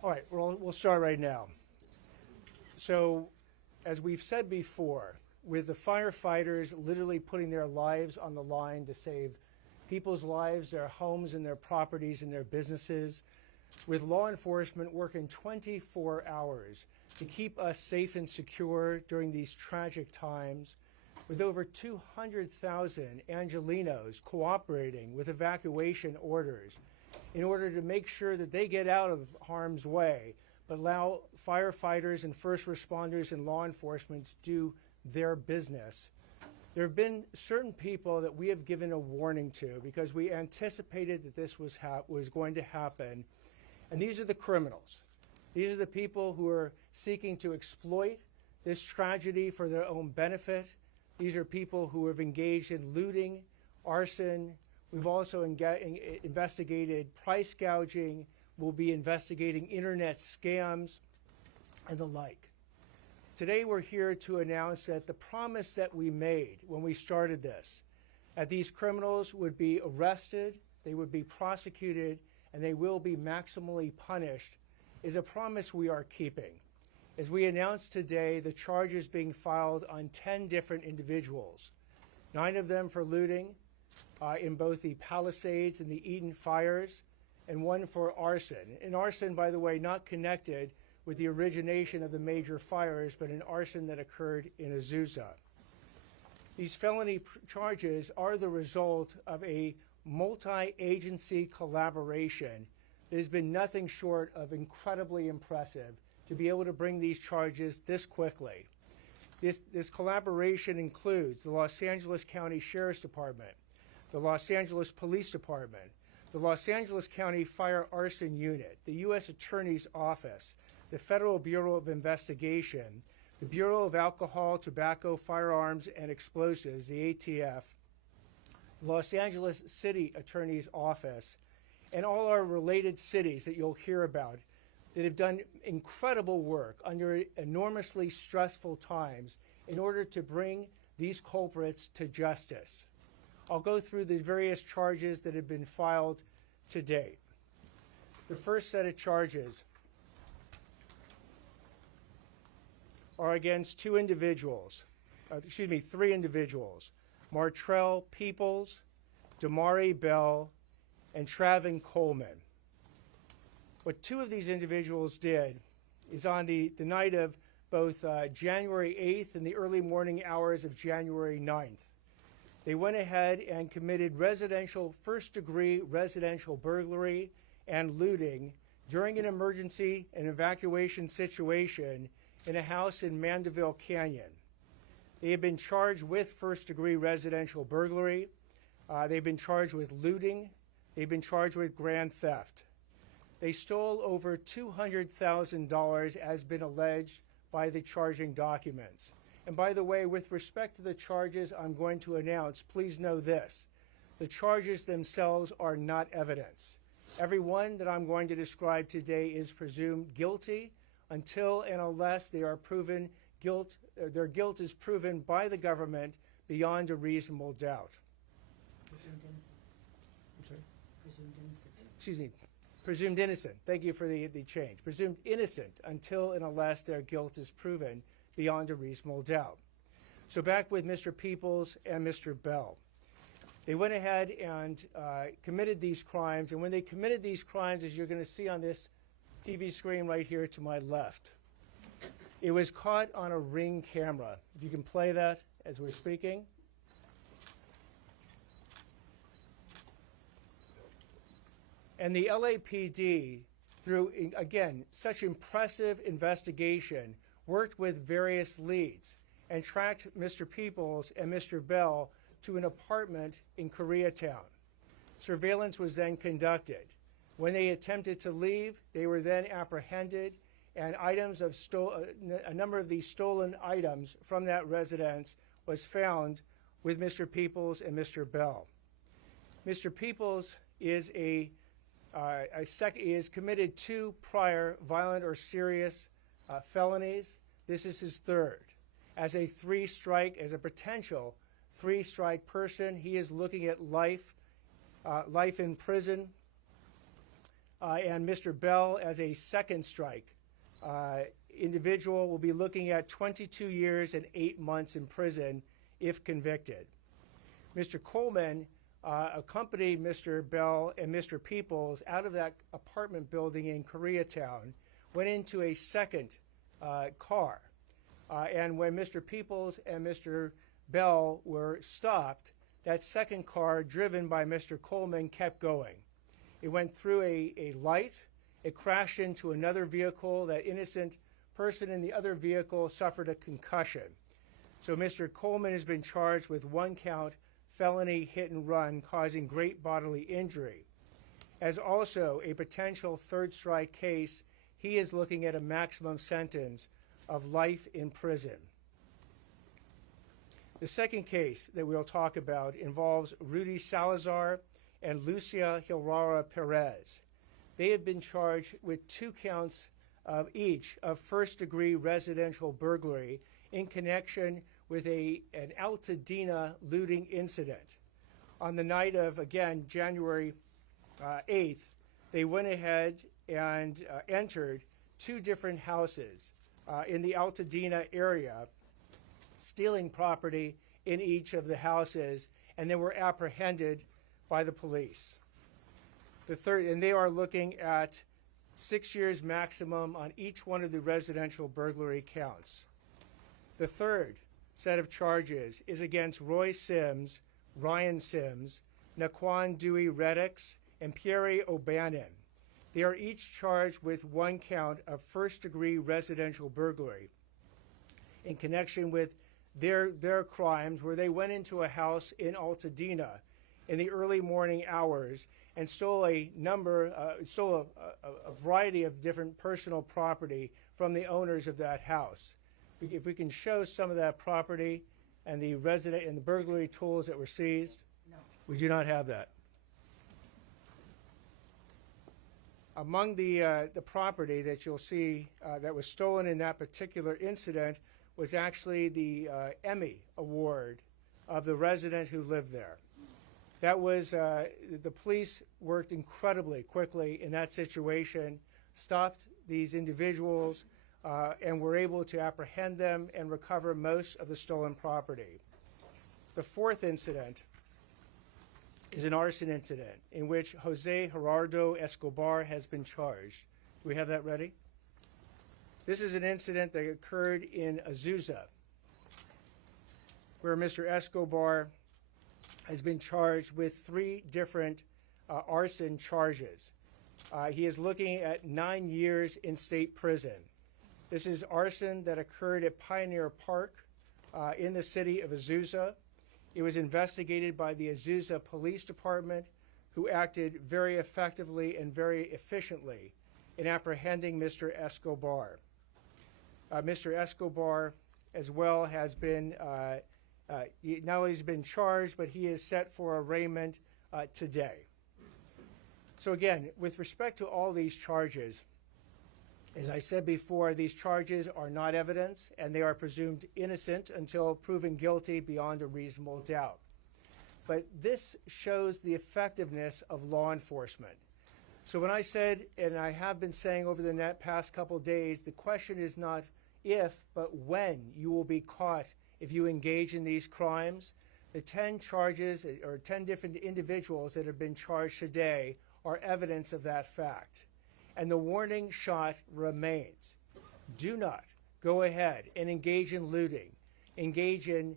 All right, we'll start right now. So, as we've said before, with the firefighters literally putting their lives on the line to save people's lives, their homes and their properties and their businesses, with law enforcement working 24 hours to keep us safe and secure during these tragic times, with over 200,000 Angelenos cooperating with evacuation orders in order to make sure that they get out of harm's way, but allow firefighters and first responders and law enforcement to do their business. There have been certain people that we have given a warning to because we anticipated that this was going to happen, and these are the criminals. These are the people who are seeking to exploit this tragedy for their own benefit. These are people who have engaged in looting, arson. We've also investigated price gouging. We'll be investigating internet scams and the like. Today we're here to announce that the promise that we made when we started this, that these criminals would be arrested, they would be prosecuted, and they will be maximally punished, is a promise we are keeping. As we announced today, the charges being filed on 10 different individuals, 9 of them for looting in both the Palisades and the Eden fires, and 1 for arson. And arson, by the way, not connected with the origination of the major fires, but an arson that occurred in Azusa. These felony charges are the result of a multi-agency collaboration that has been nothing short of incredibly impressive to be able to bring these charges this quickly. This collaboration includes the Los Angeles County Sheriff's Department, the Los Angeles Police Department, the Los Angeles County Fire Arson Unit, the U.S. Attorney's Office, the Federal Bureau of Investigation, the Bureau of Alcohol, Tobacco, Firearms, and Explosives, the ATF, the Los Angeles City Attorney's Office, and all our related cities that you'll hear about that have done incredible work under enormously stressful times in order to bring these culprits to justice. I'll go through the various charges that have been filed to date. The first set of charges are against 3 individuals, Martrell Peoples, Damari Bell, and Travin Coleman. What 2 of these individuals did is on the night of both January 8th and the early morning hours of January 9th, they went ahead and committed first-degree residential burglary and looting during an emergency and evacuation situation in a house in Mandeville Canyon. They have been charged with first-degree residential burglary. They've been charged with looting. They've been charged with grand theft. They stole over $200,000 as been alleged by the charging documents. And by the way, with respect to the charges I'm going to announce, please know this. The charges themselves are not evidence. Every one that I'm going to describe today is presumed guilty until and unless they are proven their guilt is proven by the government beyond a reasonable doubt. Presumed innocent. I'm sorry? Presumed innocent. Excuse me. Presumed innocent. Thank you for the change. Presumed innocent until and unless their guilt is proven beyond a reasonable doubt. So back with Mr. Peoples and Mr. Bell. They went ahead and committed these crimes, and when they committed these crimes, as you're going to see on this TV screen right here to my left, it was caught on a Ring camera. If you can play that as we're speaking. And the LAPD, through, again, such impressive investigation, worked with various leads and tracked Mr. Peoples and Mr. Bell to an apartment in Koreatown. Surveillance was then conducted. When they attempted to leave, they were then apprehended, and a number of these stolen items from that residence was found with Mr. Peoples and Mr. Bell. Mr. Peoples is is committed 2 prior violent or serious felonies. This is his 3rd. As a potential 3-strike person, he is looking at life in prison. and Mr. Bell as a second strike. Individual will be looking at 22 years and 8 months in prison if convicted. Mr. Coleman accompanied Mr. Bell and Mr. Peoples out of that apartment building in Koreatown, went into a second car. And when Mr. Peoples and Mr. Bell were stopped, that second car, driven by Mr. Coleman, kept going. It went through a light. It crashed into another vehicle. That innocent person in the other vehicle suffered a concussion. So Mr. Coleman has been charged with 1 count felony hit and run causing great bodily injury. As also a potential third strike case, he is looking at a maximum sentence of life in prison. The second case that we'll talk about involves Rudy Salazar and Lucia Hilrara Perez. They have been charged with 2 counts of each of first-degree residential burglary in connection with an Altadena looting incident. On the night of, again, January 8th, they went ahead and entered 2 different houses in the Altadena area, stealing property in each of the houses, and they were apprehended by the police. The third, and they are looking at 6 years maximum on each one of the residential burglary counts. The third set of charges is against Roy Sims, Ryan Sims, Naquan Dewey Reddix, and Pierre O'Bannon. They are each charged with 1 count of first-degree residential burglary in connection with their crimes, where they went into a house in Altadena in the early morning hours and stole a variety of different personal property from the owners of that house. If we can show some of that property and the burglary tools that were seized. No. We do not have that. Among the property that you'll see that was stolen in that particular incident was actually the Emmy Award of the resident who lived there. That was, the police worked incredibly quickly in that situation, stopped these individuals, and were able to apprehend them and recover most of the stolen property. The fourth incident is an arson incident in which Jose Gerardo Escobar has been charged. Do we have that ready? This is an incident that occurred in Azusa, where Mr. Escobar has been charged with 3 different arson charges. He is looking at 9 years in state prison. This is arson that occurred at Pioneer Park in the city of Azusa. It was investigated by the Azusa Police Department, who acted very effectively and very efficiently in apprehending Mr. Escobar. Mr. Escobar, as well, has been, not only has been charged, but he is set for arraignment today. So again, with respect to all these charges, as I said before, these charges are not evidence, and they are presumed innocent until proven guilty beyond a reasonable doubt. But this shows the effectiveness of law enforcement. So when I said, and I have been saying over the past couple days, the question is not if, but when you will be caught if you engage in these crimes. The 10 charges, or 10 different individuals that have been charged today, are evidence of that fact. And the warning shot remains. Do not go ahead and engage in looting, engage in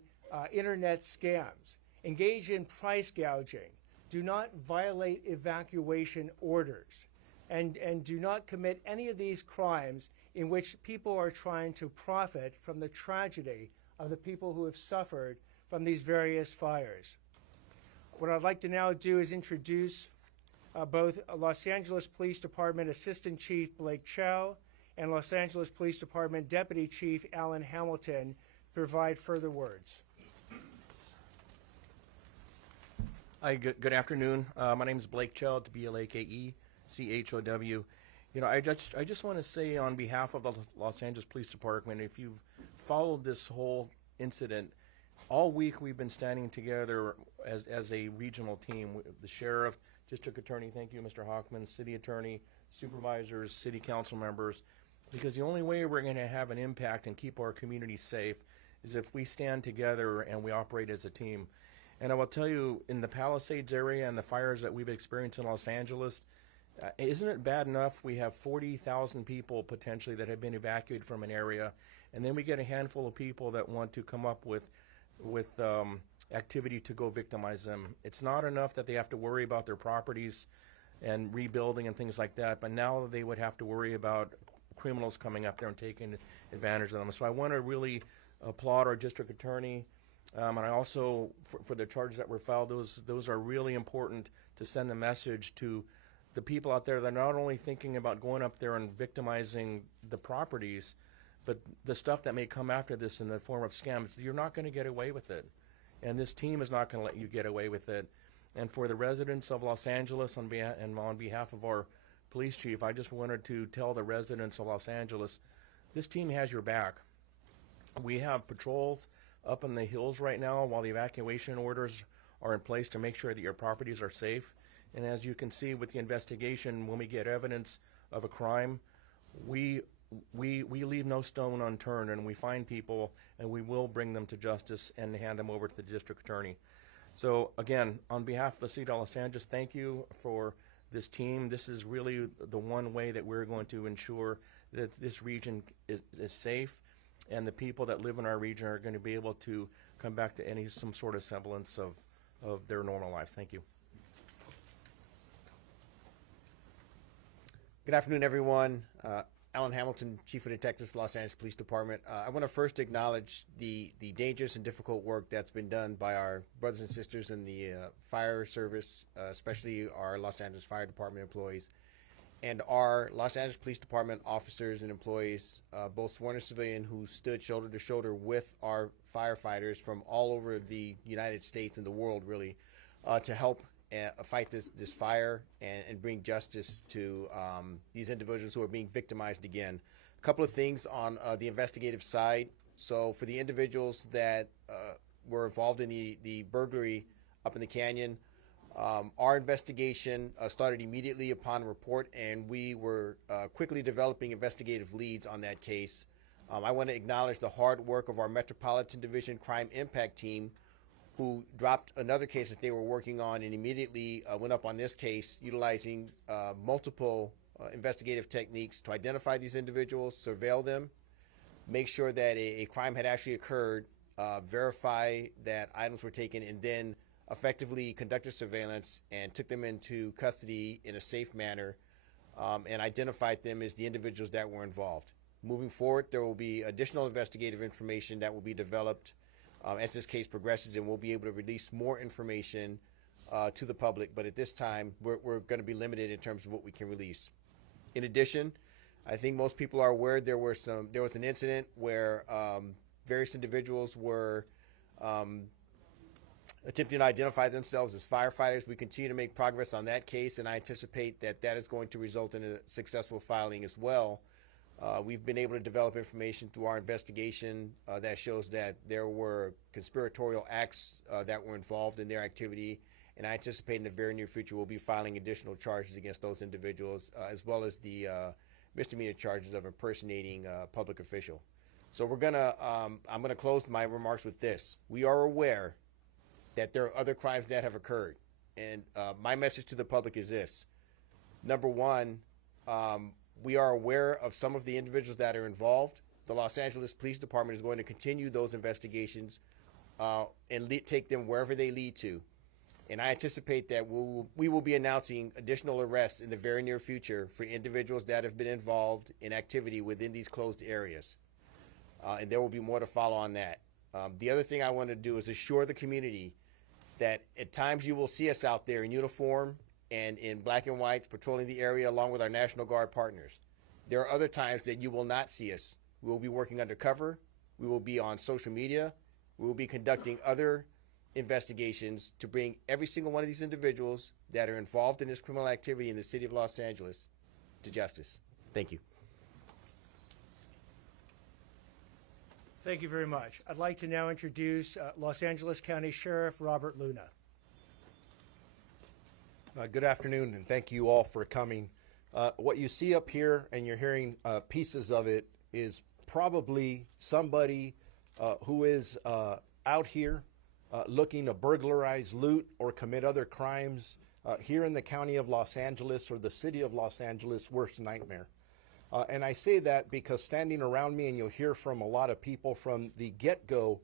internet scams, engage in price gouging. Do not violate evacuation orders, and do not commit any of these crimes in which people are trying to profit from the tragedy of the people who have suffered from these various fires. What I'd like to now do is introduce both Los Angeles Police Department Assistant Chief Blake Chow and Los Angeles Police Department Deputy Chief Alan Hamilton to provide further words. Hi, good afternoon. My name is Blake Chow, B-L-A-K-E-C-H-O-W. You know, I just want to say on behalf of the Los Angeles Police Department, if you've followed this whole incident, all week we've been standing together as a regional team. The sheriff, district attorney, thank you, Mr. Hockman, city attorney, supervisors, city council members, because the only way we're going to have an impact and keep our community safe is if we stand together and we operate as a team. And I will tell you, in the Palisades area and the fires that we've experienced in Los Angeles, isn't it bad enough we have 40,000 people potentially that have been evacuated from an area, and then we get a handful of people that want to come up with activity to go victimize them. It's not enough that they have to worry about their properties and rebuilding and things like that, but now they would have to worry about criminals coming up there and taking advantage of them. So I want to really applaud our district attorney, and I also, for the charges that were filed, those are really important to send the message to the people out there that are not only thinking about going up there and victimizing the properties, but the stuff that may come after this in the form of scams. You're not going to get away with it, and this team is not going to let you get away with it. And for the residents of Los Angeles, on behalf of our police chief, I just wanted to tell the residents of Los Angeles, this team has your back. We have patrols up in the hills right now while the evacuation orders are in place to make sure that your properties are safe. And as you can see with the investigation, when we get evidence of a crime, we leave no stone unturned, and we find people, and we will bring them to justice and hand them over to the district attorney. So again, on behalf of the city of Los Angeles, thank you for this team. This is really the one way that we're going to ensure that this region is safe, and the people that live in our region are going to be able to come back to some sort of semblance of their normal lives. Thank you. Good afternoon, everyone. Alan Hamilton, Chief of Detectives, Los Angeles Police Department. I want to first acknowledge the dangerous and difficult work that's been done by our brothers and sisters in the fire service, especially our Los Angeles Fire Department employees, and our Los Angeles Police Department officers and employees, both sworn and civilian, who stood shoulder to shoulder with our firefighters from all over the United States and the world, really, to help fight this fire and bring justice to these individuals who are being victimized again. A couple of things on the investigative side. So for the individuals that were involved in the burglary up in the canyon, our investigation started immediately upon report, and we were quickly developing investigative leads on that case. I want to acknowledge the hard work of our Metropolitan Division Crime Impact Team, who dropped another case that they were working on and immediately went up on this case, utilizing multiple investigative techniques to identify these individuals, surveil them, make sure that a crime had actually occurred, verify that items were taken, and then effectively conducted surveillance and took them into custody in a safe manner, and identified them as the individuals that were involved. Moving forward, there will be additional investigative information that will be developed as this case progresses, and we'll be able to release more information to the public. But at this time, we're going to be limited in terms of what we can release. In addition, I think most people are aware there was an incident where various individuals were attempting to identify themselves as firefighters. We continue to make progress on that case, and I anticipate that is going to result in a successful filing as well. We've been able to develop information through our investigation that shows that there were conspiratorial acts that were involved in their activity, and I anticipate in the very near future we'll be filing additional charges against those individuals, as well as the misdemeanor charges of impersonating a public official. So I'm gonna close my remarks with this. We are aware that there are other crimes that have occurred, and my message to the public is this. Number one, we are aware of some of the individuals that are involved. The Los Angeles Police Department is going to continue those investigations and take them wherever they lead to. And I anticipate that we will be announcing additional arrests in the very near future for individuals that have been involved in activity within these closed areas. And there will be more to follow on that. The other thing I want to do is assure the community that at times you will see us out there in uniform and in black and white patrolling the area along with our National Guard partners. There are other times that you will not see us. We will be working undercover. We will be on social media. We will be conducting other investigations to bring every single one of these individuals that are involved in this criminal activity in the city of Los Angeles to justice. Thank you. Thank you very much. I'd like to now introduce Los Angeles County Sheriff Robert Luna. Good afternoon, and thank you all for coming What you see up here, and you're hearing pieces of it, is probably somebody who is out here looking to burglarize, loot, or commit other crimes here in the county of Los Angeles or the city of Los Angeles' worst nightmare. And I say that because standing around me, and you'll hear from a lot of people from the get-go,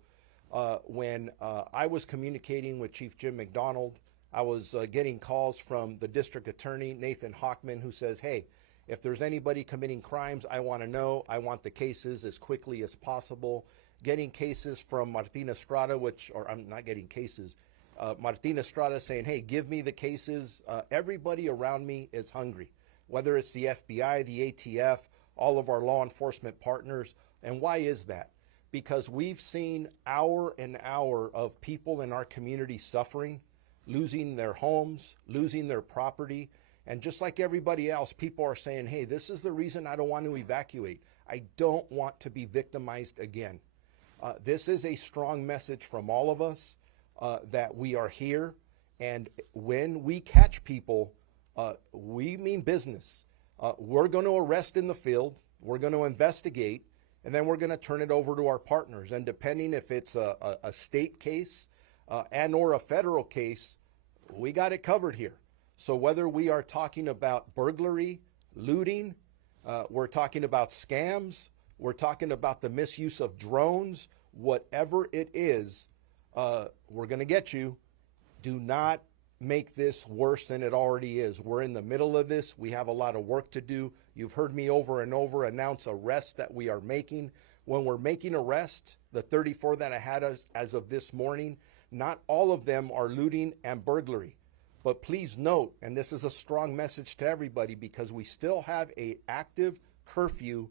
when I was communicating with Chief Jim McDonald, I was getting calls from the district attorney, Nathan Hockman, who says, hey, if there's anybody committing crimes, I want to know. I want the cases as quickly as possible. Getting cases from Martina Estrada, or I'm not getting cases, Martina Estrada saying, hey, give me the cases. Everybody around me is hungry, whether it's the FBI, the ATF, all of our law enforcement partners. And why is that? Because we've seen hour and hour of people in our community suffering, losing their homes, losing their property. And just like everybody else, people are saying, hey, this is the reason I don't want to evacuate. I don't want to be victimized again. This is a strong message from all of us that we are here. And when we catch people, we mean business. We're going to arrest in the field. We're going to investigate. And then we're going to turn it over to our partners. And depending if it's a state case and or a federal case, we got it covered here. So whether we are talking about burglary, looting, we're talking about scams, we're talking about the misuse of drones, whatever it is, we're going to get you. Do not make this worse than it already is. We're in the middle of this. We have a lot of work to do. You've heard me over and over announce arrests that we are making. When we're making arrests, the 34 that I had as of this morning, not all of them are looting and burglary. But please note, and this is a strong message to everybody, because we still have an active curfew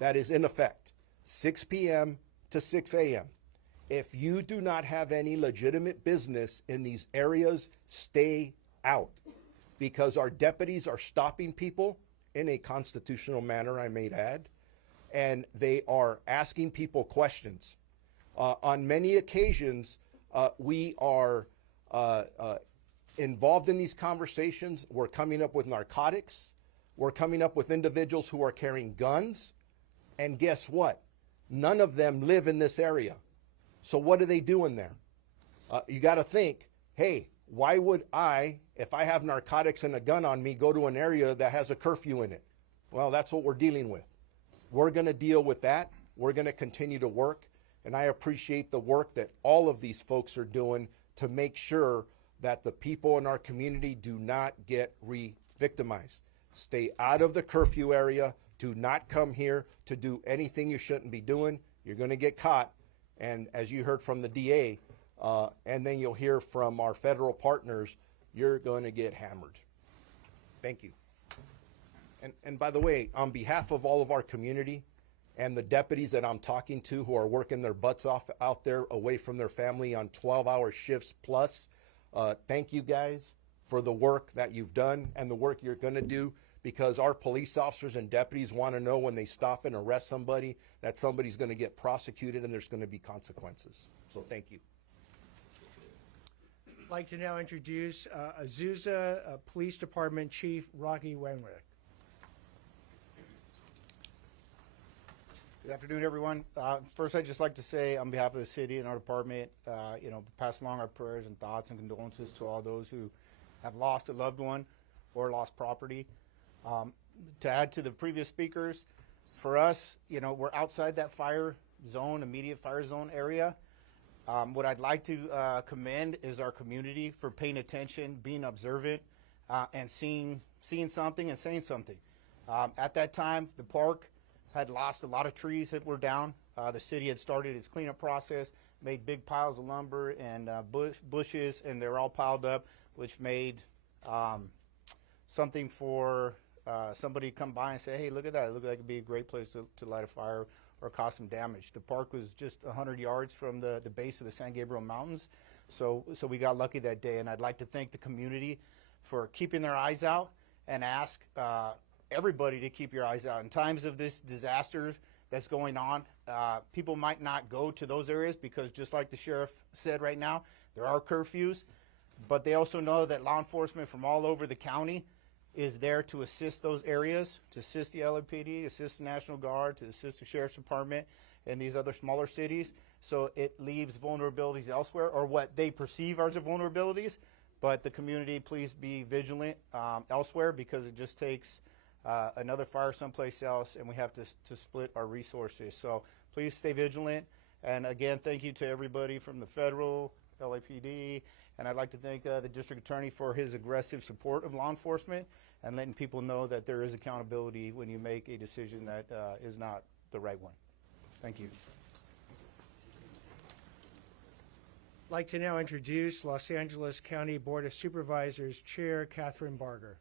that is in effect, 6 p.m. to 6 a.m. If you do not have any legitimate business in these areas, stay out, because our deputies are stopping people in a constitutional manner, I may add, and they are asking people questions. On many occasions, we are involved in these conversations. We're coming up with narcotics. We're coming up with individuals who are carrying guns. And guess what? None of them live in this area. So what are they doing there? You got to think, hey, why would I, if I have narcotics and a gun on me, go to an area that has a curfew in it? Well, that's what we're dealing with. We're going to deal with that. We're going to continue to work. And I appreciate the work that all of these folks are doing to make sure that the people in our community do not get re-victimized. Stay out of the curfew area. Do not come here to do anything you shouldn't be doing. You're going to get caught. And as you heard from the DA, and then you'll hear from our federal partners, you're going to get hammered. Thank you. And by the way, on behalf of all of our community and the deputies that I'm talking to who are working their butts off out there away from their family on 12-hour shifts plus, thank you guys for the work that you've done and the work you're going to do, because our police officers and deputies want to know when they stop and arrest somebody that somebody's going to get prosecuted and there's going to be consequences. So thank you. I'd like to now introduce Azusa Police Department Chief Rocky Wenwick. Good afternoon, everyone. First, I'd just like to say, on behalf of the city and our department, pass along our prayers and thoughts and condolences to all those who have lost a loved one or lost property. To add to the previous speakers, for us, we're outside that fire zone, immediate fire zone area. What I'd like to commend is our community for paying attention, being observant, and seeing something and saying something. At that time, the park had lost a lot of trees that were down. The city had started its cleanup process, made big piles of lumber and bushes, and they're all piled up, which made something for somebody to come by and say, hey, look at that. It looked like it'd be a great place to light a fire or cause some damage. The park was just 100 yards from the base of the San Gabriel Mountains, so we got lucky that day. And I'd like to thank the community for keeping their eyes out and ask everybody to keep your eyes out. In times of this disaster that's going on, people might not go to those areas because, just like the sheriff said right now, there are curfews, but they also know that law enforcement from all over the county is there to assist those areas, to assist the LAPD, assist the National Guard, to assist the Sheriff's Department and these other smaller cities. So it leaves vulnerabilities elsewhere, or what they perceive as vulnerabilities. But the community, please be vigilant elsewhere, because it just takes another fire someplace else, and we have to split our resources. So please stay vigilant. And again, thank you to everybody from the federal, LAPD, and I'd like to thank the district attorney for his aggressive support of law enforcement and letting people know that there is accountability when you make a decision that is not the right one. Thank you. I'd like to now introduce Los Angeles County Board of Supervisors Chair Catherine Barger.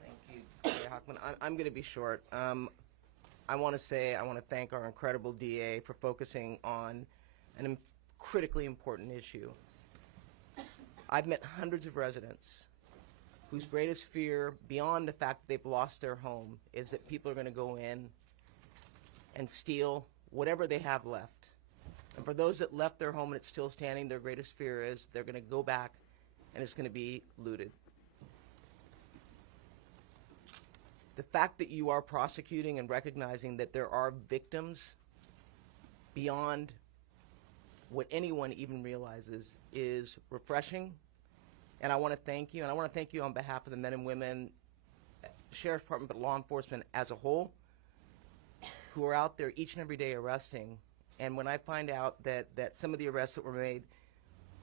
Thank you, Chair Hockman. I'm going to be short. I want to thank our incredible DA for focusing on an critically important issue. I've met hundreds of residents whose greatest fear, beyond the fact that they've lost their home, is that people are going to go in and steal whatever they have left. And for those that left their home and it's still standing, their greatest fear is they're going to go back and it's going to be looted. The fact that you are prosecuting and recognizing that there are victims beyond what anyone even realizes is refreshing. And I want to thank you, and I want to thank you on behalf of the men and women, Sheriff's Department, but law enforcement as a whole, who are out there each and every day arresting. And when I find out that some of the arrests that were made,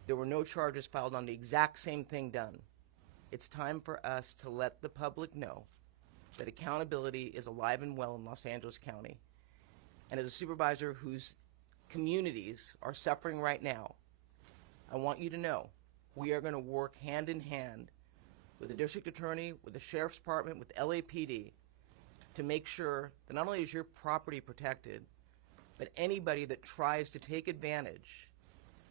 there were no charges filed on the exact same thing done, it's time for us to let the public know that accountability is alive and well in Los Angeles County. And as a supervisor whose communities are suffering right now, I want you to know we are going to work hand in hand with the district attorney, with the sheriff's department, with LAPD to make sure that not only is your property protected, but anybody that tries to take advantage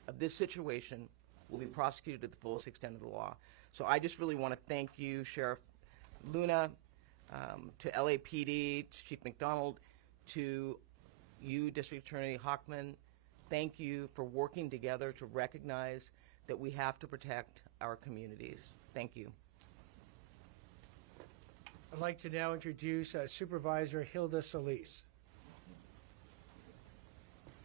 of this situation will be prosecuted to the fullest extent of the law. So I just really want to thank you, Sheriff Luna, to LAPD, to Chief McDonald, to you, District Attorney Hockman. Thank you for working together to recognize that we have to protect our communities. Thank you. I'd like to now introduce Supervisor Hilda Solis.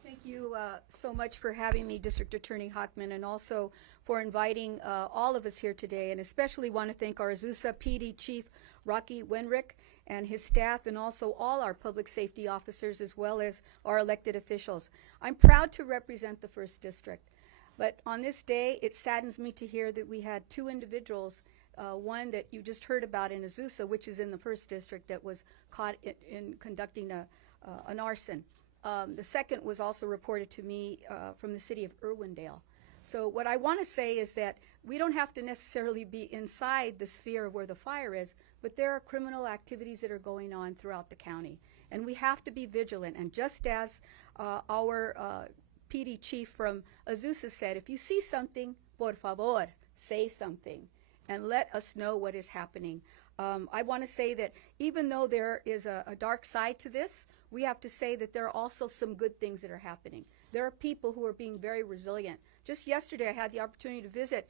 Thank you so much for having me, District Attorney Hockman, and also for inviting all of us here today, and especially want to thank our Azusa PD Chief Rocky Wenrick and his staff, and also all our public safety officers as well as our elected officials. I'm proud to represent the 1st District, but on this day it saddens me to hear that we had 2 individuals, one that you just heard about in Azusa, which is in the 1st District, that was caught in conducting an arson. The second was also reported to me from the city of Irwindale. So what I want to say is that we don't have to necessarily be inside the sphere of where the fire is, but there are criminal activities that are going on throughout the county. And we have to be vigilant. And just as our PD chief from Azusa said, if you see something, por favor, say something and let us know what is happening. I want to say that even though there is a dark side to this, we have to say that there are also some good things that are happening. There are people who are being very resilient. Just yesterday I had the opportunity to visit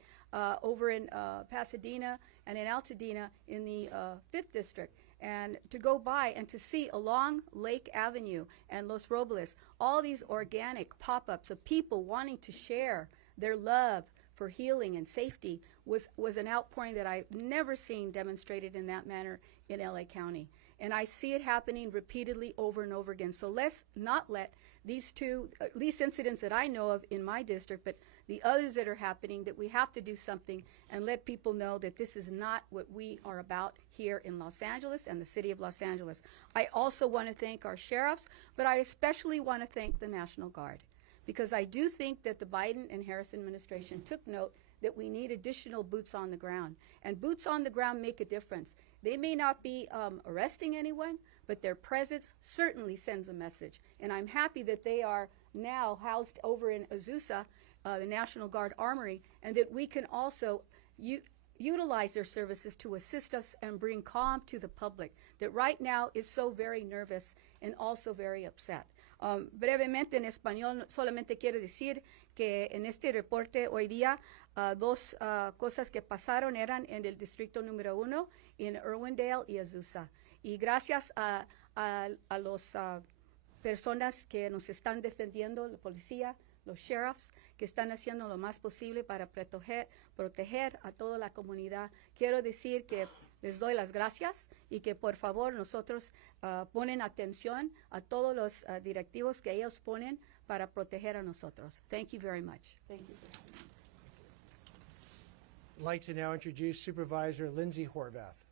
over in Pasadena and in Altadena in the 5th District, and to go by and to see along Lake Avenue and Los Robles all these organic pop-ups of people wanting to share their love for healing and safety was an outpouring that I've never seen demonstrated in that manner in LA County. And I see it happening repeatedly over and over again. So let's not let these incidents that I know of in my district, but the others that are happening, that we have to do something and let people know that this is not what we are about here in Los Angeles and the city of Los Angeles. I also want to thank our sheriffs, but I especially want to thank the National Guard, because I do think that the Biden and Harris administration took note that we need additional boots on the ground. And boots on the ground make a difference. They may not be arresting anyone, but their presence certainly sends a message. And I'm happy that they are now housed over in Azusa, the National Guard Armory, and that we can also utilize their services to assist us and bring calm to the public that right now is so very nervous and also very upset. Brevemente en español solamente quiero decir que en este reporte hoy día dos cosas que pasaron eran en el distrito número 1, en Irwindale y Azusa. Y gracias a las personas que nos están defendiendo, la policía, los sheriffs, que están haciendo lo más posible para proteger a toda la comunidad. Quiero decir que les doy las gracias y que por favor nosotros ponen atención a todos los directivos que ellos ponen para proteger a nosotros. Thank you very much. Thank you. I'd like to now introduce Supervisor Lindsay Horvath.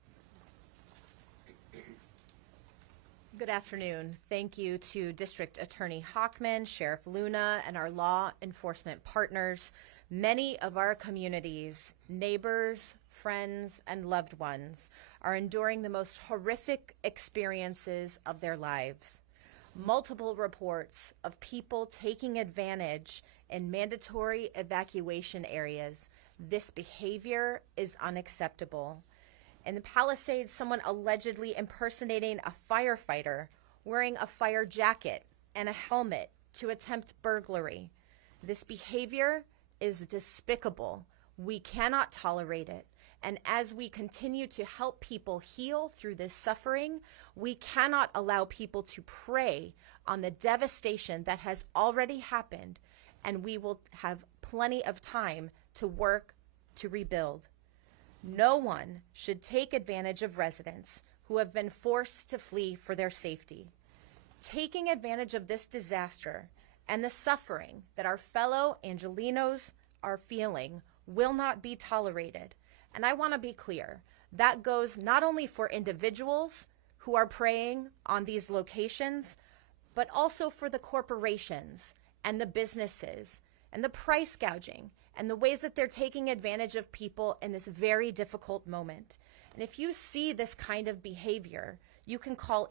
Good afternoon. Thank you to District Attorney Hockman, Sheriff Luna, and our law enforcement partners. Many of our communities, neighbors, friends, and loved ones are enduring the most horrific experiences of their lives. Multiple reports of people taking advantage in mandatory evacuation areas. This behavior is unacceptable. In the Palisades, someone allegedly impersonating a firefighter, wearing a fire jacket and a helmet to attempt burglary. This behavior is despicable. We cannot tolerate it. And as we continue to help people heal through this suffering, we cannot allow people to prey on the devastation that has already happened, and we will have plenty of time to work to rebuild. No one should take advantage of residents who have been forced to flee for their safety. Taking advantage of this disaster and the suffering that our fellow Angelenos are feeling will not be tolerated. And I want to be clear, that goes not only for individuals who are preying on these locations, but also for the corporations and the businesses and the price gouging and the ways that they're taking advantage of people in this very difficult moment. And if you see this kind of behavior, you can call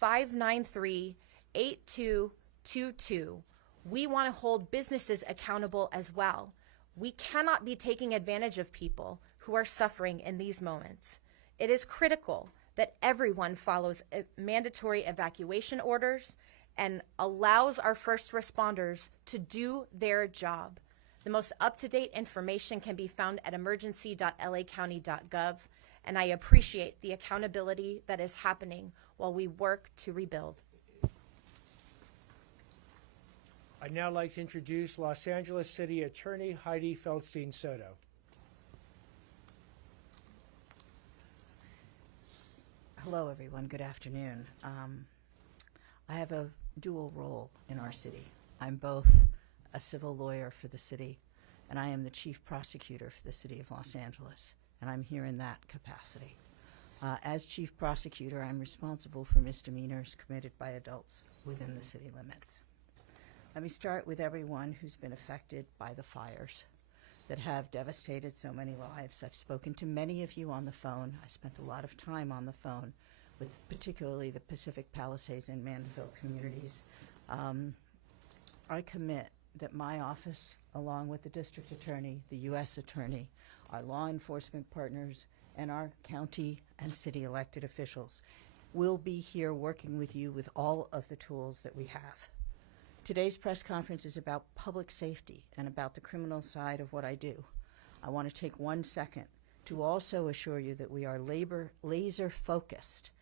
800-593-8222. We want to hold businesses accountable as well. We cannot be taking advantage of people who are suffering in these moments. It is critical that everyone follows mandatory evacuation orders and allows our first responders to do their job. The most up-to-date information can be found at emergency.lacounty.gov, and I appreciate the accountability that is happening while we work to rebuild. I'd now like to introduce Los Angeles City Attorney Heidi Feldstein Soto. Hello, everyone. Good afternoon. I have a dual role in our city. I'm both a civil lawyer for the city, and I am the chief prosecutor for the city of Los Angeles, and I'm here in that capacity. As chief prosecutor, I'm responsible for misdemeanors committed by adults within the city limits. Let me start with everyone who's been affected by the fires that have devastated so many lives. I've spoken to many of you on the phone. I spent a lot of time on the phone with particularly the Pacific Palisades and Mandeville communities. I commit that my office, along with the district attorney, the U.S. attorney, our law enforcement partners, and our county and city elected officials, will be here working with you with all of the tools that we have. Today's press conference is about public safety and about the criminal side of what I do. I want to take 1 second to also assure you that we are laser focused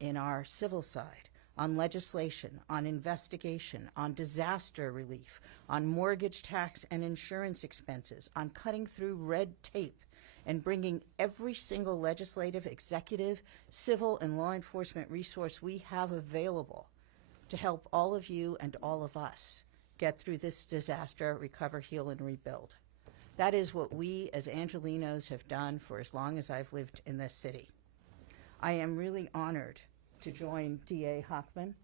in our civil side on legislation, on investigation, on disaster relief, on mortgage tax and insurance expenses, on cutting through red tape and bringing every single legislative, executive, civil, and law enforcement resource we have available to help all of you and all of us get through this disaster, recover, heal, and rebuild. That is what we as Angelenos have done for as long as I've lived in this city. I am really honored to join DA Hockman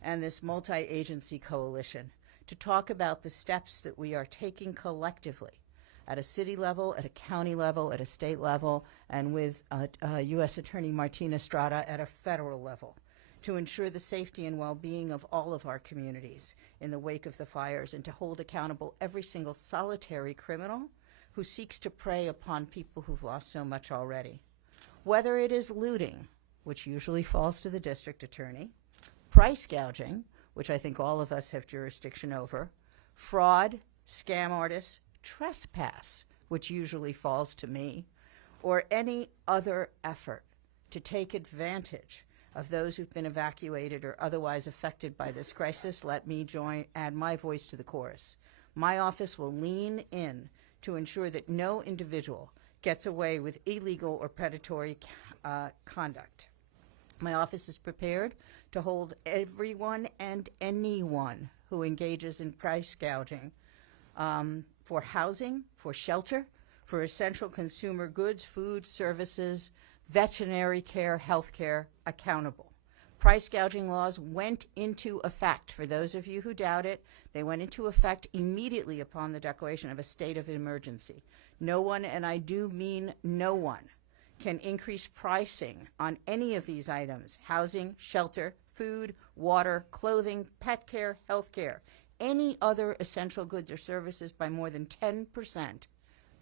and this multi-agency coalition to talk about the steps that we are taking collectively at a city level, at a county level, at a state level, and with U.S. Attorney Martina Estrada at a federal level to ensure the safety and well-being of all of our communities in the wake of the fires, and to hold accountable every single solitary criminal who seeks to prey upon people who've lost so much already. Whether it is looting, which usually falls to the district attorney, price gouging, which I think all of us have jurisdiction over, fraud, scam artists, trespass, which usually falls to me, or any other effort to take advantage of those who've been evacuated or otherwise affected by this crisis, let me add my voice to the chorus. My office will lean in to ensure that no individual gets away with illegal or predatory conduct. My office is prepared to hold everyone and anyone who engages in price gouging for housing, for shelter, for essential consumer goods, food, services, veterinary care, health care, accountable. Price gouging laws went into effect. For those of you who doubt it, they went into effect immediately upon the declaration of a state of emergency. No one, and I do mean no one, can increase pricing on any of these items: housing, shelter, food, water, clothing, pet care, health care, any other essential goods or services by more than 10%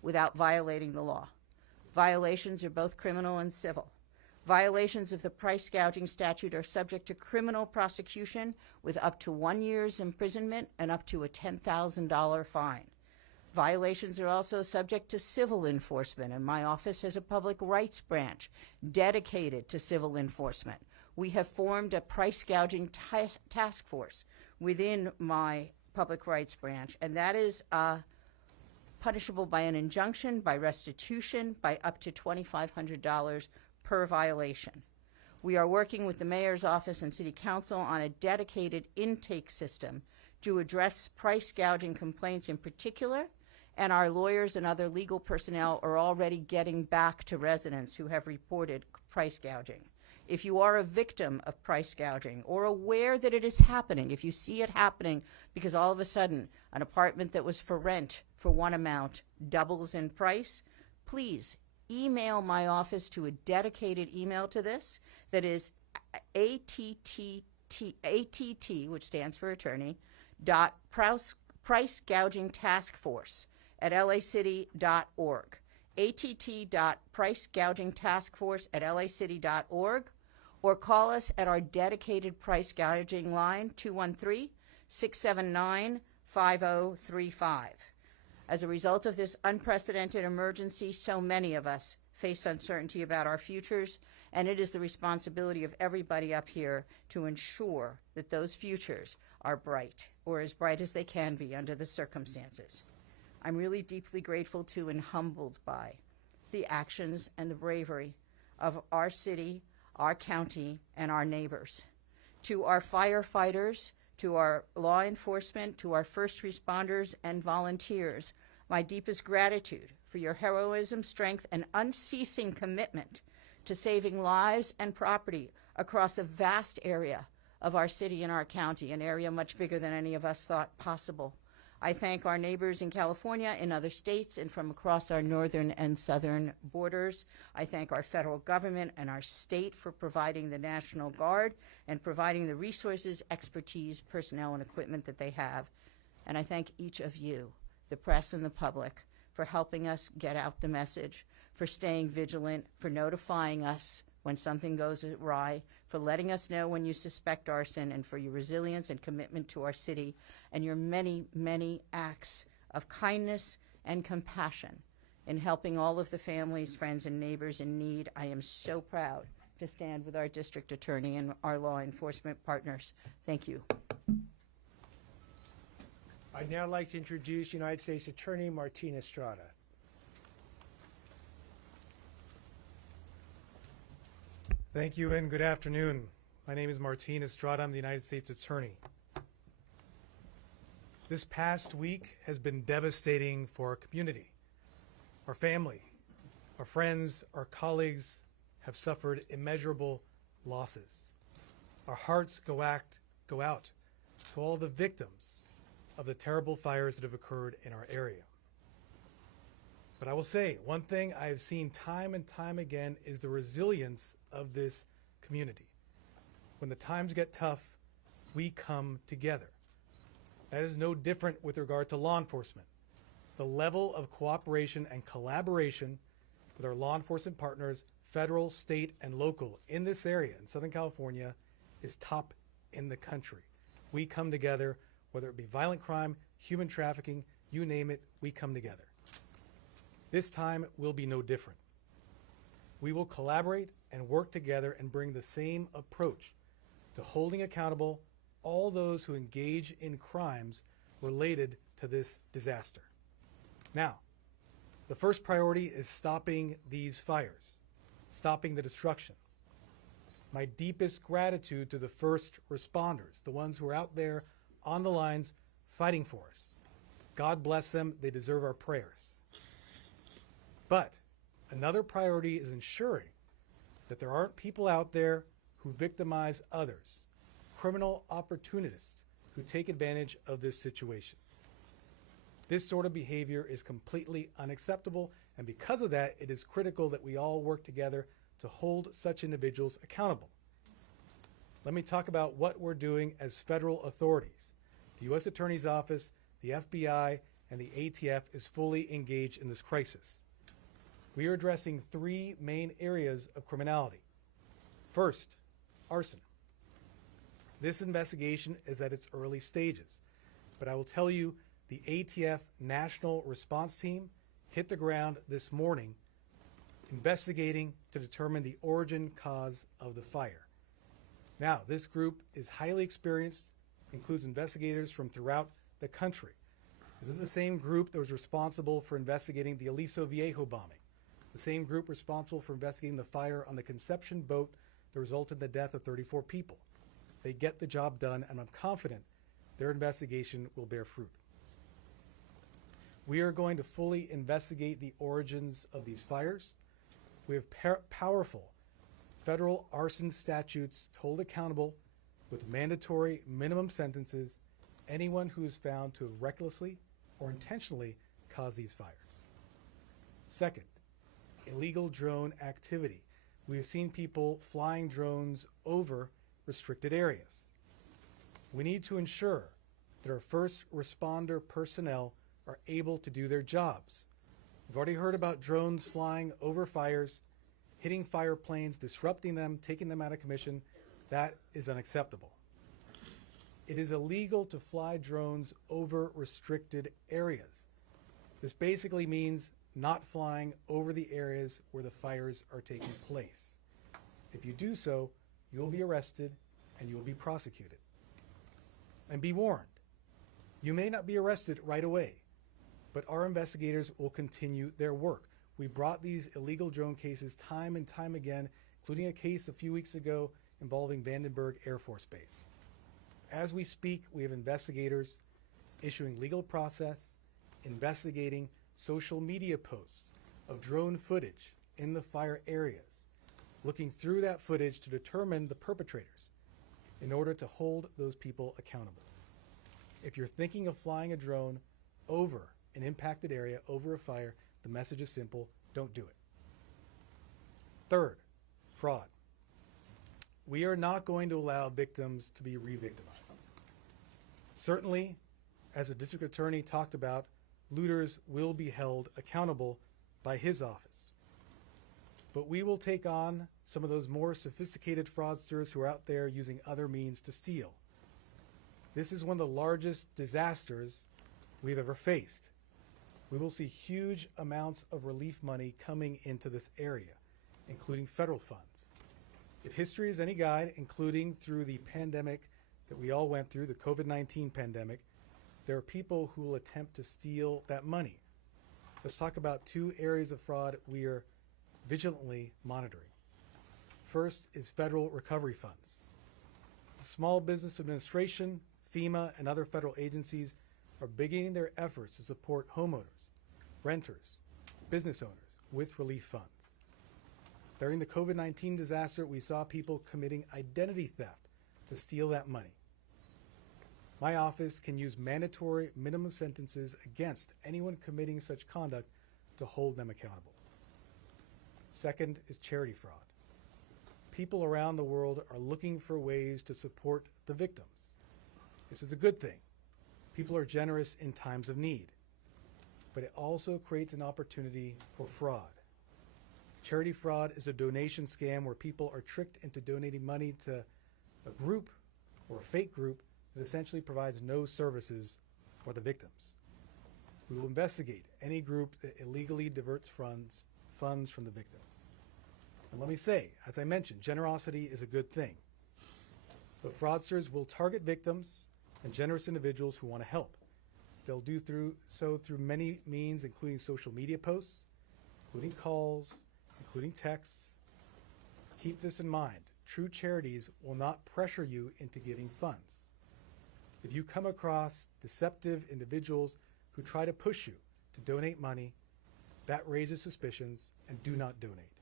without violating the law. Violations are both criminal and civil. Violations of the price gouging statute are subject to criminal prosecution with up to 1 year's imprisonment and up to a $10,000 fine. Violations are also subject to civil enforcement, and my office has a public rights branch dedicated to civil enforcement. We have formed a price gouging task force within my public rights branch, and that is punishable by an injunction, by restitution, by up to $2,500 per violation. We are working with the mayor's office and city council on a dedicated intake system to address price gouging complaints in particular, and our lawyers and other legal personnel are already getting back to residents who have reported price gouging. If you are a victim of price gouging or aware that it is happening, if you see it happening because all of a sudden an apartment that was for rent for one amount doubles in price, please email my office to a dedicated email to this that is ATT, which stands for attorney, price gouging task force at lacity.org. att.pricegougingtaskforce@lacity.org, or call us at our dedicated price gouging line, 213-679-5035. As a result of this unprecedented emergency, so many of us face uncertainty about our futures, and it is the responsibility of everybody up here to ensure that those futures are bright, or as bright as they can be under the circumstances. I'm really deeply grateful to and humbled by the actions and the bravery of our city, our county, and our neighbors. To our firefighters, to our law enforcement, to our first responders and volunteers, my deepest gratitude for your heroism, strength, and unceasing commitment to saving lives and property across a vast area of our city and our county, an area much bigger than any of us thought possible. I thank our neighbors in California, in other states, and from across our northern and southern borders. I thank our federal government and our state for providing the National Guard and providing the resources, expertise, personnel, and equipment that they have. And I thank each of you, the press and the public, for helping us get out the message, for staying vigilant, for notifying us when something goes awry, for letting us know when you suspect arson, and for your resilience and commitment to our city, and your many, many acts of kindness and compassion in helping all of the families, friends, and neighbors in need. I am so proud to stand with our district attorney and our law enforcement partners. Thank you. I'd now like to introduce United States Attorney Martin Estrada. Thank you and good afternoon. My name is Martin Estrada. I'm the United States Attorney. This past week has been devastating for our community. Our family, our friends, our colleagues have suffered immeasurable losses. Our hearts go out to all the victims of the terrible fires that have occurred in our area. But I will say, one thing I have seen time and time again is the resilience of this community. When the times get tough, we come together. That is no different with regard to law enforcement. The level of cooperation and collaboration with our law enforcement partners, federal, state, and local in this area in Southern California is top in the country. We come together, whether it be violent crime, human trafficking, you name it, we come together. This time will be no different. We will collaborate and work together and bring the same approach to holding accountable all those who engage in crimes related to this disaster. Now, the first priority is stopping these fires, stopping the destruction. My deepest gratitude to the first responders, the ones who are out there on the lines fighting for us. God bless them, they deserve our prayers. But another priority is ensuring that there aren't people out there who victimize others, criminal opportunists who take advantage of this situation. This sort of behavior is completely unacceptable, and because of that, it is critical that we all work together to hold such individuals accountable. Let me talk about what we're doing as federal authorities. The U.S. Attorney's Office, the FBI, and the ATF is fully engaged in this crisis. We are addressing three main areas of criminality. First, arson. This investigation is at its early stages, but I will tell you the ATF National Response Team hit the ground this morning investigating to determine the origin cause of the fire. Now, this group is highly experienced, includes investigators from throughout the country. This is the same group that was responsible for investigating the Aliso Viejo bombing, the same group responsible for investigating the fire on the Conception boat that resulted in the death of 34 people. They get the job done, and I'm confident their investigation will bear fruit. We are going to fully investigate the origins of these fires. We have powerful federal arson statutes to hold accountable with mandatory minimum sentences anyone who is found to have recklessly or intentionally caused these fires. Second, illegal drone activity. We have seen people flying drones over restricted areas. We need to ensure that our first responder personnel are able to do their jobs. We've already heard about drones flying over fires, hitting fire planes, disrupting them, taking them out of commission. That is unacceptable. It is illegal to fly drones over restricted areas. This basically means not flying over the areas where the fires are taking place. If you do so, you'll be arrested and you'll be prosecuted. And be warned, you may not be arrested right away, but our investigators will continue their work. We brought these illegal drone cases time and time again, including a case a few weeks ago involving Vandenberg Air Force Base. As we speak, we have investigators issuing legal process, investigating social media posts of drone footage in the fire areas, looking through that footage to determine the perpetrators in order to hold those people accountable. If you're thinking of flying a drone over an impacted area, over a fire, the message is simple: don't do it. Third, fraud. We are not going to allow victims to be re-victimized. Certainly, as the district attorney talked about, looters will be held accountable by his office. But we will take on some of those more sophisticated fraudsters who are out there using other means to steal. This is one of the largest disasters we've ever faced. We will see huge amounts of relief money coming into this area, including federal funds. If history is any guide, including through the pandemic that we all went through, the COVID-19 pandemic, there are people who will attempt to steal that money. Let's talk about two areas of fraud we are vigilantly monitoring. First is federal recovery funds. The Small Business Administration, FEMA, and other federal agencies are beginning their efforts to support homeowners, renters, business owners with relief funds. During the COVID-19 disaster, we saw people committing identity theft to steal that money. My office can use mandatory minimum sentences against anyone committing such conduct to hold them accountable. Second is charity fraud. People around the world are looking for ways to support the victims. This is a good thing. People are generous in times of need, but it also creates an opportunity for fraud. Charity fraud is a donation scam where people are tricked into donating money to a group or a fake group that essentially provides no services for the victims. We will investigate any group that illegally diverts funds from the victims. And let me say, as I mentioned, generosity is a good thing. But fraudsters will target victims and generous individuals who want to help. They'll do so through many means, including social media posts, including calls, including texts. Keep this in mind. True charities will not pressure you into giving funds. If you come across deceptive individuals who try to push you to donate money, that raises suspicions, and do not donate.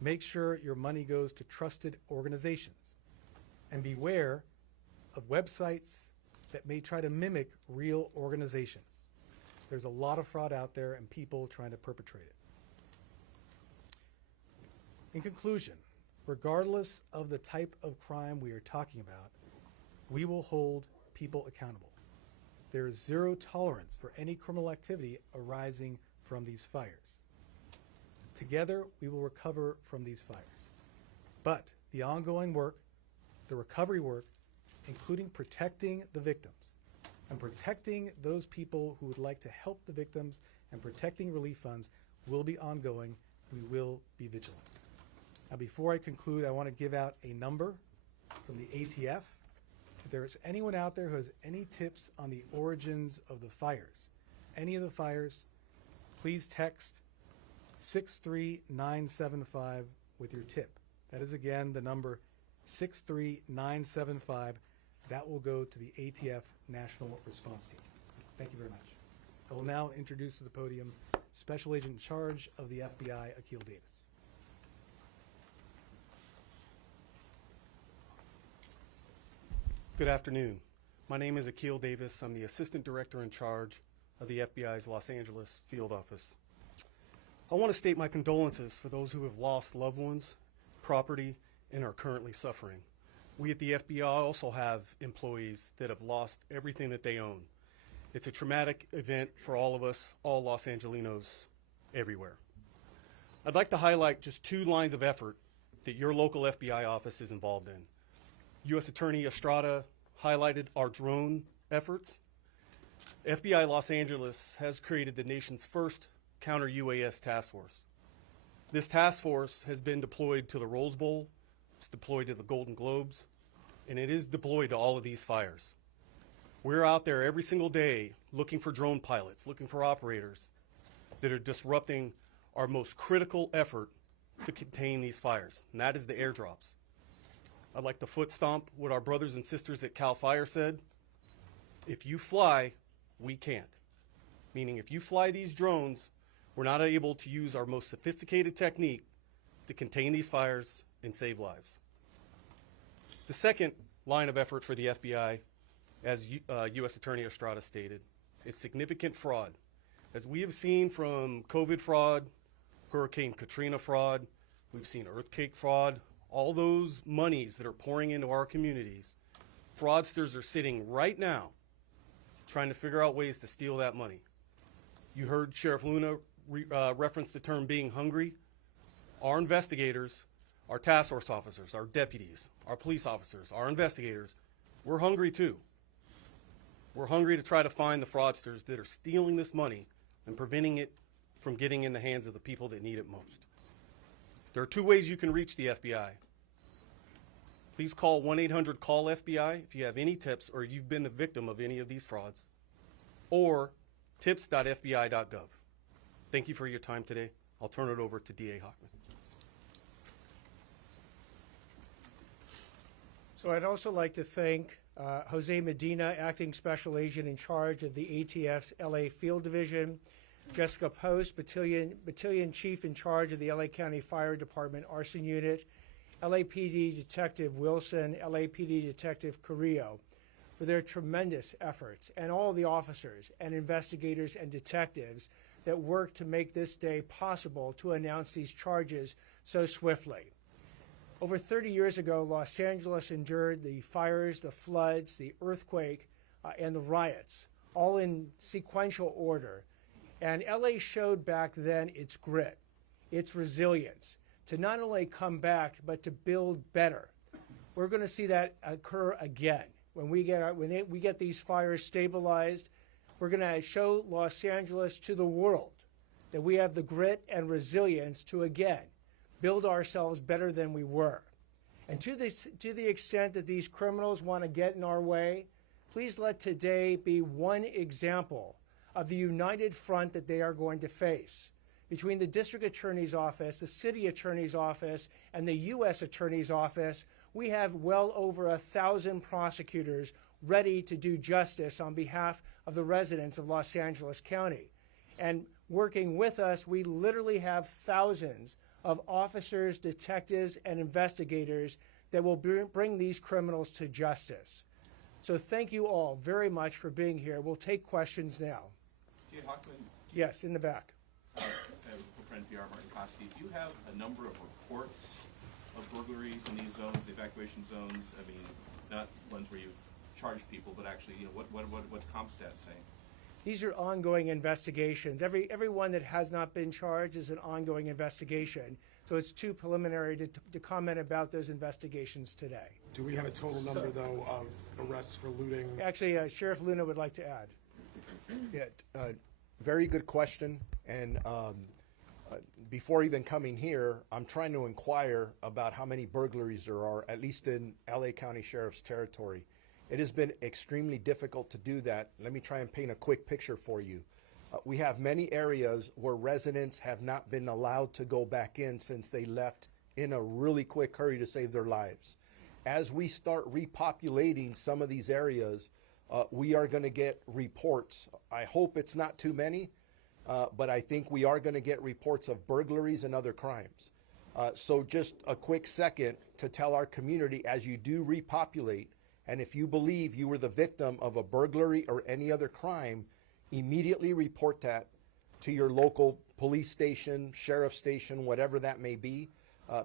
Make sure your money goes to trusted organizations, and beware of websites that may try to mimic real organizations. There's a lot of fraud out there and people trying to perpetrate it. In conclusion, regardless of the type of crime we are talking about, we will hold people accountable. There is zero tolerance for any criminal activity arising from these fires. Together, we will recover from these fires. But the ongoing work, the recovery work, including protecting the victims and protecting those people who would like to help the victims and protecting relief funds, will be ongoing. We will be vigilant. Now, before I conclude, I want to give out a number from the ATF. If there is anyone out there who has any tips on the origins of the fires, any of the fires, please text 63975 with your tip. That is, again, the number 63975. That will go to the ATF National Response Team. Thank you very much. I will now introduce to the podium Special Agent in charge of the FBI, Akil Davis. Good afternoon. My name is Akil Davis. I'm the Assistant Director in charge of the FBI's Los Angeles Field Office. I want to state my condolences for those who have lost loved ones, property, and are currently suffering. We at the FBI also have employees that have lost everything that they own. It's a traumatic event for all of us, all Los Angelinos everywhere. I'd like to highlight just 2 lines of effort that your local FBI office is involved in. U.S. Attorney Estrada highlighted our drone efforts. FBI Los Angeles has created the nation's first counter-UAS task force. This task force has been deployed to the Rose Bowl, it's deployed to the Golden Globes, and it is deployed to all of these fires. We're out there every single day looking for drone pilots, looking for operators that are disrupting our most critical effort to contain these fires, and that is the airdrops. I'd like to foot stomp what our brothers and sisters at CAL FIRE said. If you fly, we can't. Meaning if you fly these drones, we're not able to use our most sophisticated technique to contain these fires and save lives. The second line of effort for the FBI, as U.S. Attorney Estrada stated, is significant fraud. As we have seen from COVID fraud, Hurricane Katrina fraud, we've seen earthquake fraud, all those monies that are pouring into our communities, fraudsters are sitting right now trying to figure out ways to steal that money. You heard Sheriff Luna reference the term being hungry. Our investigators, our task force officers, our deputies, our police officers, our investigators, we're hungry too. We're hungry to try to find the fraudsters that are stealing this money and preventing it from getting in the hands of the people that need it most. There are 2 ways you can reach the FBI. Please call 1-800-CALL-FBI if you have any tips or you've been the victim of any of these frauds, or tips.fbi.gov. Thank you for your time today. I'll turn it over to DA Hochman. So I'd also like to thank Jose Medina, Acting Special Agent in charge of the ATF's LA Field Division, Jessica Post, Battalion Chief in charge of the LA County Fire Department Arson Unit, LAPD Detective Wilson, LAPD Detective Carrillo, for their tremendous efforts, and all the officers and investigators and detectives that worked to make this day possible to announce these charges so swiftly. Over 30 years ago, Los Angeles endured the fires, the floods, the earthquake, and the riots, all in sequential order. And LA showed back then its grit, its resilience, to not only come back, but to build better. We're going to see that occur again. when we get these fires stabilized, we're going to show Los Angeles to the world that we have the grit and resilience to again build ourselves better than we were. And to the extent that these criminals want to get in our way, please let today be one example of the united front that they are going to face. Between the District Attorney's Office, the City Attorney's Office, and the U.S. Attorney's Office, we have well over 1,000 prosecutors ready to do justice on behalf of the residents of Los Angeles County. And working with us, we literally have thousands of officers, detectives, and investigators that will bring these criminals to justice. So thank you all very much for being here. We'll take questions now. Jay Hockman, Yes, in the back. friend PR Martin Costi, do you have a number of reports of burglaries in these zones, the evacuation zones? I mean, not ones where you charge people, but actually, you know, what's CompStat saying? These are ongoing investigations. Everyone that has not been charged is an ongoing investigation. So it's too preliminary to comment about those investigations today. Do we have a total number, though, of arrests for looting? Actually, Sheriff Luna would like to add. Yeah, very good question. And before even coming here, I'm trying to inquire about how many burglaries there are, at least in LA County Sheriff's territory. It has been extremely difficult to do that. Let me try and paint a quick picture for you. We have many areas where residents have not been allowed to go back in since they left in a really quick hurry to save their lives. As we start repopulating some of these areas, we are going to get reports. I hope it's not too many, but I think we are going to get reports of burglaries and other crimes. So just a quick second to tell our community, as you do repopulate, and if you believe you were the victim of a burglary or any other crime, immediately report that to your local police station, sheriff station, whatever that may be,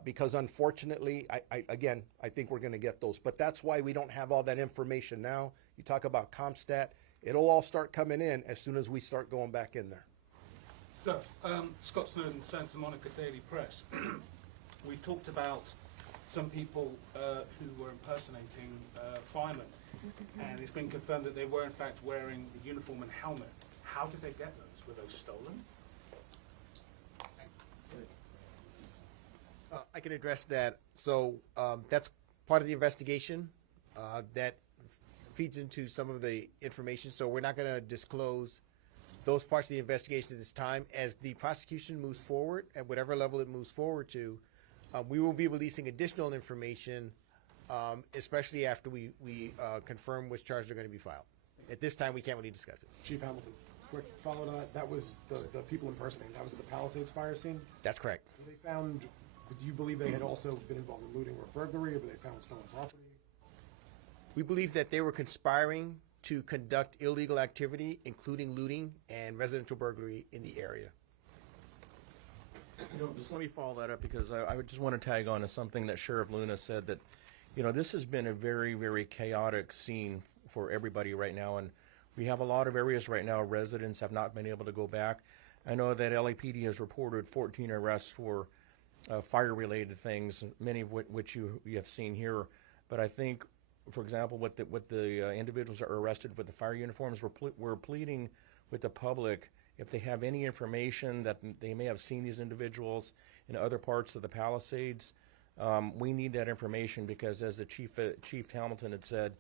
because unfortunately, I think we're going to get those. But that's why we don't have all that information now. You talk about CompStat, it'll all start coming in as soon as we start going back in there. So, Scott Snowden, Santa Monica Daily Press. We talked about some people who were impersonating firemen, and it's been confirmed that they were in fact wearing the uniform and helmet. How did they get those? Were those stolen? I can address that. So that's part of the investigation that feeds into some of the information. So we're not going to disclose those parts of the investigation at this time. As the prosecution moves forward, at whatever level it moves forward to, we will be releasing additional information, especially after we confirm which charges are going to be filed. At this time, we can't really discuss it. Chief Hamilton, quick follow to that. That was the people impersonating. That was at the Palisades fire scene? That's correct. Were they found, do you believe they had also been involved in looting or burglary, or were they found stolen property? We believe that they were conspiring to conduct illegal activity, including looting and residential burglary in the area. You know, just let me follow that up, because I would just want to tag on to something that Sheriff Luna said, that, you know, this has been a very, very chaotic scene for everybody right now, and we have a lot of areas right now residents have not been able to go back. I know that LAPD has reported 14 arrests for fire-related things, many of which you have seen here. But I think, for example, what the individuals that are arrested with the fire uniforms, we're pleading with the public, if they have any information that they may have seen these individuals in other parts of the Palisades, we need that information, because as the Chief Hamilton had said,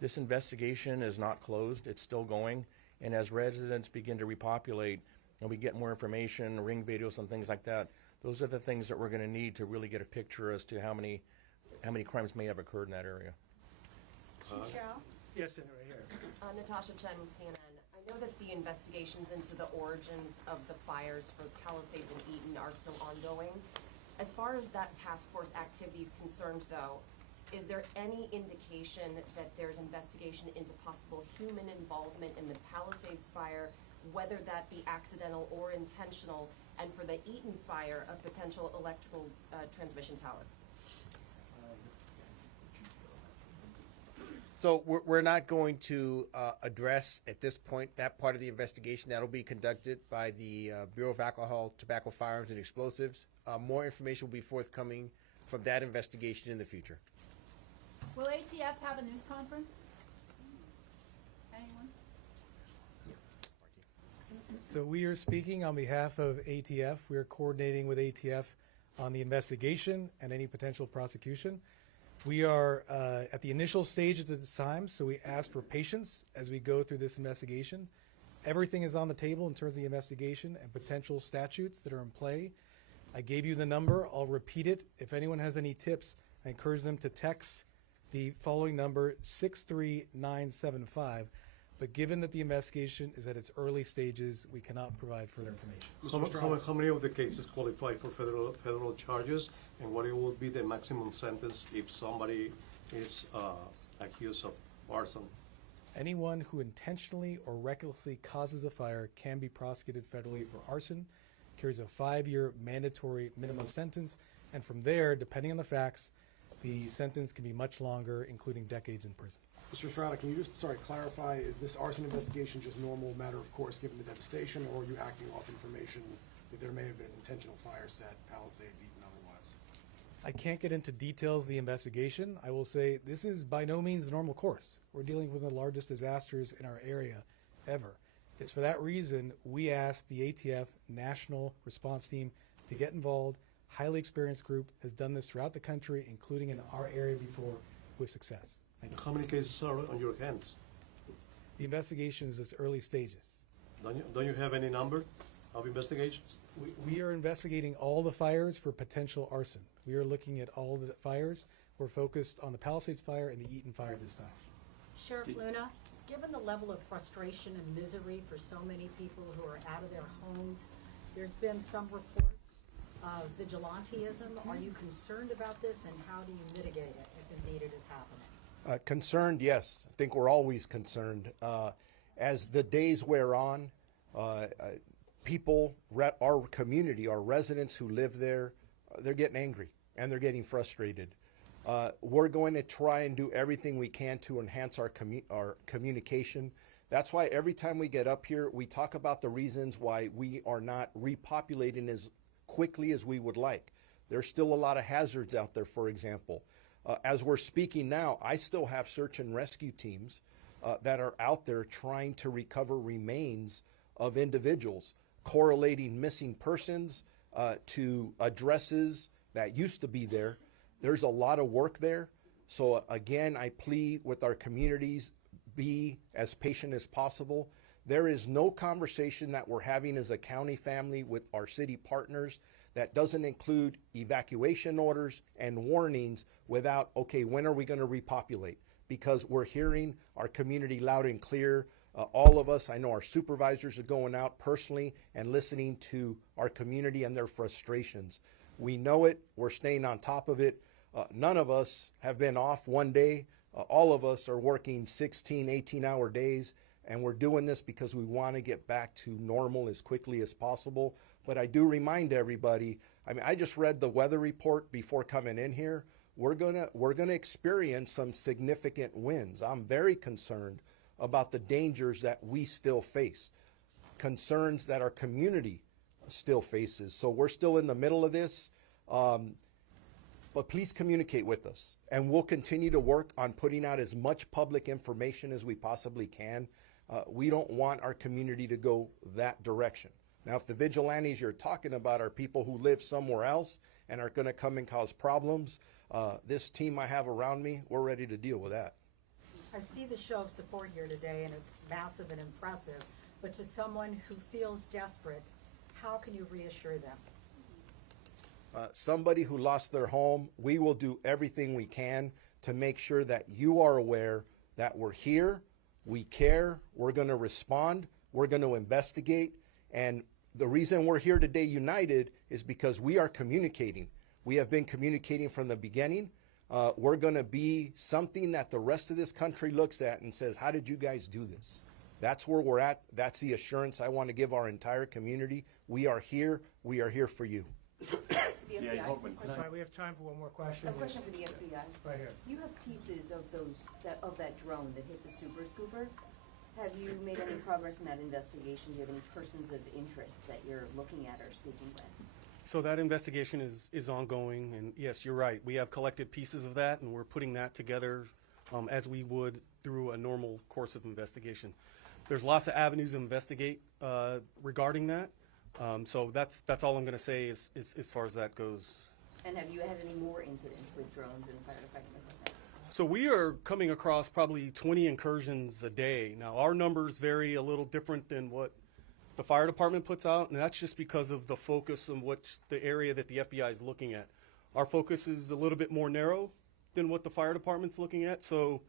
this investigation is not closed, it's still going, and as residents begin to repopulate and we get more information, ring videos and things like that, those are the things that we're going to need to really get a picture as to how many crimes may have occurred in that area. Chief Cheryl? Yes, right here. Natasha Chen, CNN. I know that the investigations into the origins of the fires for Palisades and Eaton are still ongoing. As far as that task force activity is concerned, though, is there any indication that there's investigation into possible human involvement in the Palisades fire, whether that be accidental or intentional, and for the Eaton fire, a potential electrical transmission tower? So we're not going to address at this point that part of the investigation. That'll be conducted by the Bureau of Alcohol, Tobacco, Firearms, and Explosives. More information will be forthcoming from that investigation in the future. Will ATF have a news conference? anyone? So we are speaking on behalf of ATF. We are coordinating with ATF on the investigation and any potential prosecution. We are at the initial stages at this time, so we ask for patience as we go through this investigation. Everything is on the table in terms of the investigation and potential statutes that are in play. I gave you the number. I'll repeat it. If anyone has any tips, I encourage them to text the following number, 63975. But given that the investigation is at its early stages, we cannot provide further information. How many of the cases qualify for federal charges, and what will be the maximum sentence if somebody is accused of arson? Anyone who intentionally or recklessly causes a fire can be prosecuted federally for arson, carries a 5-year mandatory minimum sentence, and from there, depending on the facts, the sentence can be much longer, including decades in prison. Mr. Estrada, can you just, clarify, is this arson investigation just normal matter of course given the devastation, or are you acting off information that there may have been an intentional fire set, Palisades eaten otherwise? I can't get into details of the investigation. I will say this is by no means the normal course. We're dealing with the largest disasters in our area ever. It's for that reason we asked the ATF National Response Team to get involved. Highly experienced group has done this throughout the country, including in our area before, with success. Thank you. How many cases are on your hands? The investigation is its early stages. Don't you have any number of investigations? We are investigating all the fires for potential arson. We are looking at all the fires. We're focused on the Palisades fire and the Eaton fire this time. Sheriff Luna, given the level of frustration and misery for so many people who are out of their homes, there's been some reports of vigilantism. Are you concerned about this, and how do you mitigate it if indeed it is happening? Concerned, yes. I think we're always concerned. As the days wear on, people, our community, our residents who live there, they're getting angry and they're getting frustrated. We're going to try and do everything we can to enhance our communication. That's why every time we get up here, we talk about the reasons why we are not repopulating as quickly as we would like. There's still a lot of hazards out there, for example. As we're speaking now, I still have search and rescue teams that are out there trying to recover remains of individuals, correlating missing persons to addresses that used to be there. There's a lot of work there. So again, I plead with our communities, be as patient as possible. There is no conversation that we're having as a county family with our city partners that doesn't include evacuation orders and warnings without, okay, when are we going to repopulate? Because we're hearing our community loud and clear. All of us, I know our supervisors are going out personally and listening to our community and their frustrations. We know it. We're staying on top of it. None of us have been off one day. All of us are working 16, 18-hour days, and we're doing this because we want to get back to normal as quickly as possible. But I do remind everybody, I mean, I just read the weather report before coming in here. We're gonna experience some significant winds. I'm very concerned about the dangers that we still face, concerns that our community still faces. So we're still in the middle of this, but please communicate with us, and we'll continue to work on putting out as much public information as we possibly can. We don't want our community to go that direction. Now, if the vigilantes you're talking about are people who live somewhere else and are going to come and cause problems, this team I have around me, we're ready to deal with that. I see the show of support here today, and it's massive and impressive. But to someone who feels desperate, how can you reassure them? Somebody who lost their home, we will do everything we can to make sure that you are aware that we're here, we care, we're going to respond, we're going to investigate, and the reason we're here today united is because we are communicating. We have been communicating from the beginning. We're going to be something that the rest of this country looks at and says, how did you guys do this? That's where we're at. That's the assurance I want to give our entire community. We are here. We are here for you. The FBI. Sorry, we have time for one more question. A question for the FBI. Right here. You have pieces of that drone that hit the Super Scooper. Have you made any progress in that investigation? Do you have any persons of interest that you're looking at or speaking with? So that investigation is ongoing, and yes, you're right. We have collected pieces of that, and we're putting that together as we would through a normal course of investigation. There's lots of avenues to investigate regarding that. So that's all I'm going to say as far as that goes. And have you had any more incidents with drones and firefighting like that? So we are coming across probably 20 incursions a day. Now our numbers vary a little different than what the fire department puts out, and that's just because of the focus on which the area that the FBI is looking at. Our focus is a little bit more narrow than what the fire department's looking at. So,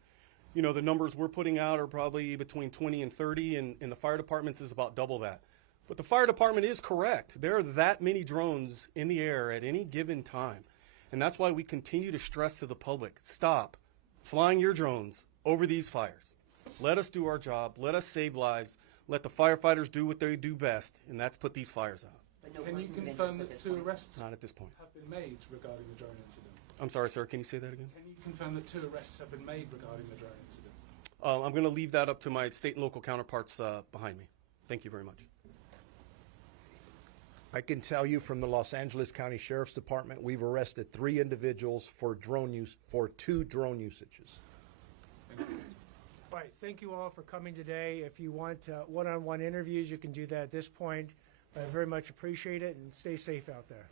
you know, the numbers we're putting out are probably between 20 and 30, and the fire department's is about double that. But the fire department is correct. There are that many drones in the air at any given time. And that's why we continue to stress to the public, stop flying your drones over these fires. Let us do our job. Let us save lives. Let the firefighters do what they do best, and that's put these fires out. But no Can you persons of confirm interest that at this two point? arrests Not at this point. have been made regarding the drone incident? I'm sorry, sir. Can you say that again? Can you confirm that 2 arrests have been made regarding the drone incident? I'm going to leave that up to my state and local counterparts behind me. Thank you very much. I can tell you from the Los Angeles County Sheriff's Department, we've arrested 3 individuals for 2 drone usages. All right, thank you all for coming today. If you want one-on-one interviews, you can do that at this point. I very much appreciate it, and stay safe out there.